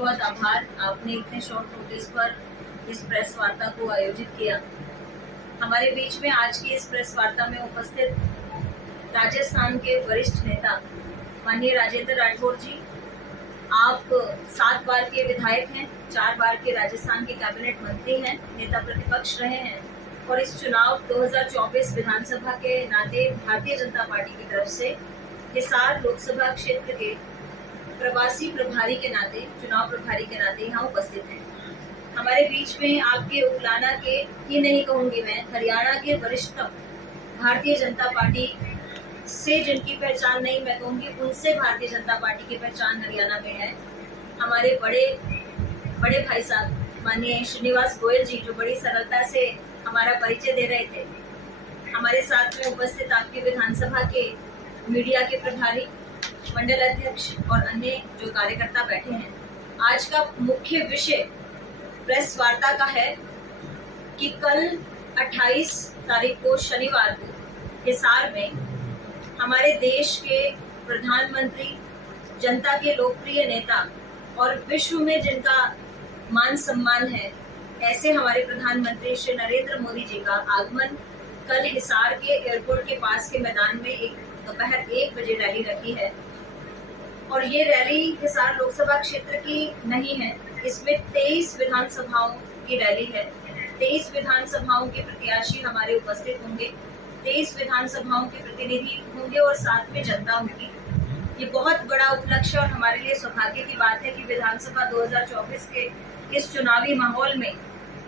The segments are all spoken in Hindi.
बहुत आभार, आपने इतने शॉर्ट नोटिस पर इस प्रेस वार्ता को आयोजित किया। हमारे बीच में आज की इस प्रेस वार्ता में उपस्थित राजस्थान के वरिष्ठ नेता माननीय राजेंद्र राठौर जी, आप 7 बार के विधायक हैं, 4 बार के राजस्थान के कैबिनेट मंत्री हैं, नेता प्रतिपक्ष रहे हैं और इस चुनाव 2024 विधानसभा के नाते भारतीय जनता पार्टी की तरफ से हिसार लोकसभा क्षेत्र के प्रवासी प्रभारी के नाते, चुनाव प्रभारी के नाते यहाँ उपस्थित हैं। हमारे बीच में आपके उकलाना के ही नहीं कहूंगी मैं, हरियाणा के वरिष्ठतम भारतीय जनता पार्टी से जिनकी पहचान नहीं मैं कहूंगी, उनसे भारतीय जनता पार्टी की पहचान हरियाणा में है। हमारे बड़े भाई साहब माननीय श्रीनिवास गोयल जी, जो बड़ी सरलता से हमारा परिचय दे रहे थे। हमारे साथ में उपस्थित आपके विधानसभा के मीडिया के प्रभारी, मंडल अध्यक्ष और अन्य जो कार्यकर्ता बैठे हैं। आज का मुख्य विषय प्रेस वार्ता का है कि कल 28 तारीख को शनिवार को हिसार में हमारे देश के प्रधानमंत्री, जनता के लोकप्रिय नेता और विश्व में जिनका मान सम्मान है, ऐसे हमारे प्रधानमंत्री श्री नरेंद्र मोदी जी का आगमन कल हिसार के एयरपोर्ट के पास के मैदान में एक दोपहर 1 बजे रैली रखी है। और ये रैली हिसार लोकसभा क्षेत्र की नहीं है, इसमें 23 विधानसभाओं की रैली है। 23 विधानसभाओं के प्रत्याशी हमारे उपस्थित होंगे, 23 विधानसभाओं के प्रतिनिधि होंगे और साथ में जनता होगी। ये बहुत बड़ा उपलक्ष्य और हमारे लिए सौभाग्य की बात है कि विधानसभा 2024 के इस चुनावी माहौल में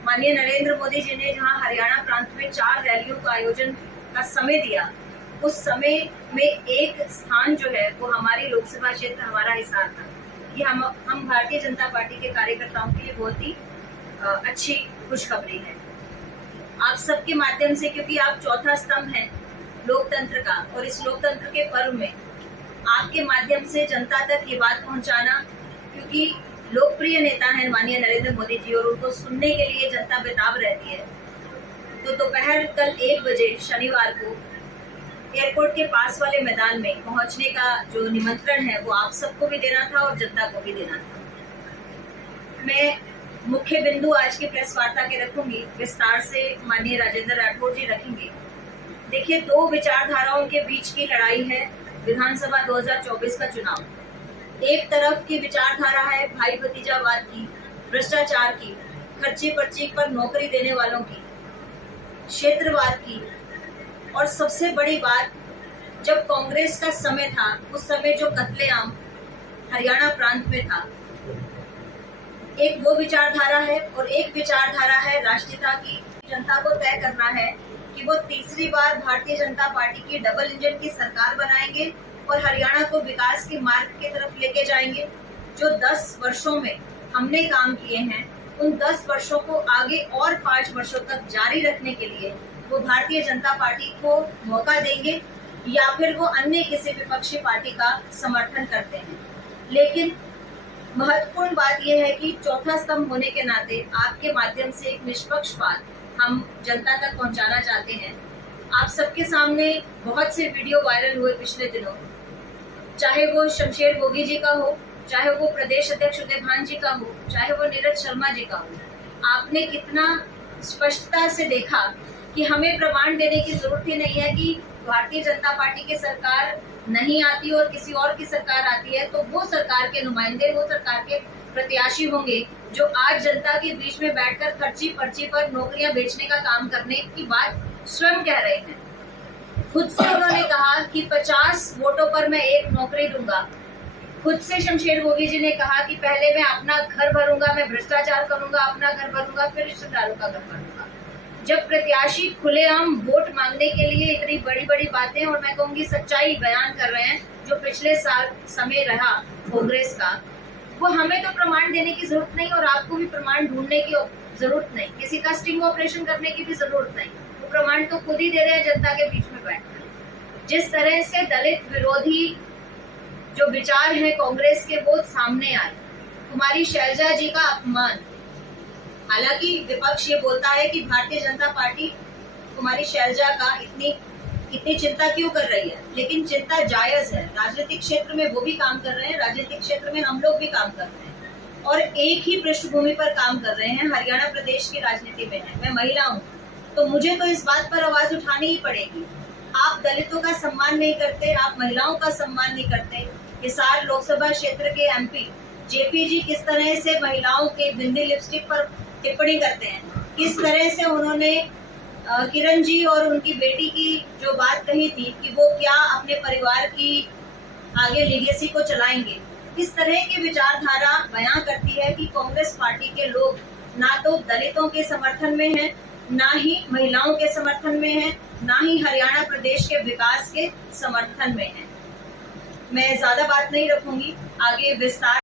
माननीय नरेंद्र मोदी जी ने जहां हरियाणा प्रांत में 4 रैलियों का आयोजन का समय दिया, उस समय में एक स्थान जो है वो हमारी लोकसभा क्षेत्र हमारा हिसार था। ये हम भारतीय जनता पार्टी के कार्यकर्ताओं के लिए बहुत ही अच्छी खुशखबरी है। आप सबके माध्यम से, क्योंकि आप चौथा स्तंभ हैं लोकतंत्र का, और इस लोकतंत्र के पर्व में आपके माध्यम से जनता तक ये बात पहुंचाना, क्योंकि लोकप्रिय नेता हैं माननीय नरेंद्र मोदी जी और उनको सुनने के लिए जनता बेताब रहती है। तो दोपहर कल 1 बजे शनिवार को एयरपोर्ट के पास वाले मैदान में पहुंचने का जो निमंत्रण है वो आप सबको भी देना था और जनता को भी देना था। मैं मुख्य बिंदु आज की प्रेस वार्ता के रखूंगी, विस्तार से माननीय राजेंद्र राठौर जी रखेंगे। देखिए, 2 विचारधाराओं के बीच की लड़ाई है विधानसभा 2024 का चुनाव। एक तरफ की विचारधारा है भाई भतीजावाद की, भ्रष्टाचार की, खर्ची पर्ची पर नौकरी देने वालों की, क्षेत्रवाद की, और सबसे बड़ी बात, जब कांग्रेस का समय था उस समय जो कत्लेआम हरियाणा प्रांत में था, एक वो विचारधारा है और एक विचारधारा है राष्ट्रीयता की। जनता को तय करना है कि वो तीसरी बार भारतीय जनता पार्टी की डबल इंजन की सरकार बनाएंगे और हरियाणा को विकास के मार्ग की तरफ लेके जाएंगे। जो 10 वर्षों में हमने काम किए हैं, उन 10 वर्षों को आगे और 5 वर्षों तक जारी रखने के लिए वो भारतीय जनता पार्टी को मौका देंगे या फिर वो अन्य किसी विपक्षी पार्टी का समर्थन करते हैं। लेकिन महत्वपूर्ण बात यह है कि चौथा स्तंभ होने के नाते आपके माध्यम से एक निष्पक्ष बात हम जनता तक पहुंचाना चाहते हैं। आप सबके सामने बहुत से वीडियो वायरल हुए पिछले दिनों, चाहे वो शमशेर गोगी जी का हो, चाहे वो प्रदेश अध्यक्ष उदय भान जी का हो, चाहे वो नीरज शर्मा जी का हो। आपने कितना स्पष्टता से देखा कि हमें प्रमाण देने की जरूरत ही नहीं है कि भारतीय जनता पार्टी की सरकार नहीं आती और किसी और की सरकार आती है तो वो सरकार के नुमाइंदे, वो सरकार के प्रत्याशी होंगे जो आज जनता के बीच में बैठकर खर्ची पर्ची पर नौकरियां बेचने का काम करने की बात स्वयं कह रहे हैं। खुद से उन्होंने कहा कि 50 वोटों पर मैं 1 नौकरी दूंगा। खुद से शमशेर गोगी जी ने कहा कि पहले मैं अपना घर भरूंगा, मैं भ्रष्टाचार करूंगा, अपना घर भरूंगा, फिर रिश्तेदारों का घर भरूंगा। जब प्रत्याशी खुलेआम वोट मांगने के लिए इतनी बड़ी बड़ी बातें और मैं कहूंगी सच्चाई बयान कर रहे हैं, जो पिछले साल समय रहा कांग्रेस का, वो हमें तो प्रमाण देने की जरूरत नहीं और आपको भी प्रमाण ढूंढने की जरूरत नहीं, किसी का स्टिंग ऑपरेशन करने की भी जरूरत नहीं। वो प्रमाण तो खुद ही दे रहे हैं जनता के बीच में बैठकर। जिस तरह से दलित विरोधी जो विचार है कांग्रेस के वो सामने आए, कुमारी शैलजा जी का अपमान, हालांकि विपक्ष ये बोलता है कि भारतीय जनता पार्टी कुमारी शैलजा का इतनी चिंता क्यों कर रही है, लेकिन चिंता जायज है। राजनीतिक क्षेत्र में वो भी काम कर रहे हैं, राजनीतिक क्षेत्र में हम लोग भी काम कर रहे हैं। और एक ही पृष्ठभूमि पर काम कर रहे हैं, हरियाणा प्रदेश की राजनीति में है। मैं महिला हूँ, तो मुझे तो इस बात पर आवाज उठानी ही पड़ेगी। आप दलितों का सम्मान नहीं करते, आप महिलाओं का सम्मान नहीं करते। हिसार लोकसभा क्षेत्र के एमपी जेपी जी किस तरह से महिलाओं के बिंदी लिपस्टिक पर टिप्पणी करते हैं, किस तरह से उन्होंने किरण जी और उनकी बेटी की जो बात कही थी कि वो क्या अपने परिवार की आगे लीगेसी को चलाएंगे, इस तरह की विचारधारा बयां करती है कि कांग्रेस पार्टी के लोग ना तो दलितों के समर्थन में हैं, ना ही महिलाओं के समर्थन में हैं, ना ही हरियाणा प्रदेश के विकास के समर्थन में हैं। मैं ज्यादा बात नहीं रखूंगी, आगे विस्तार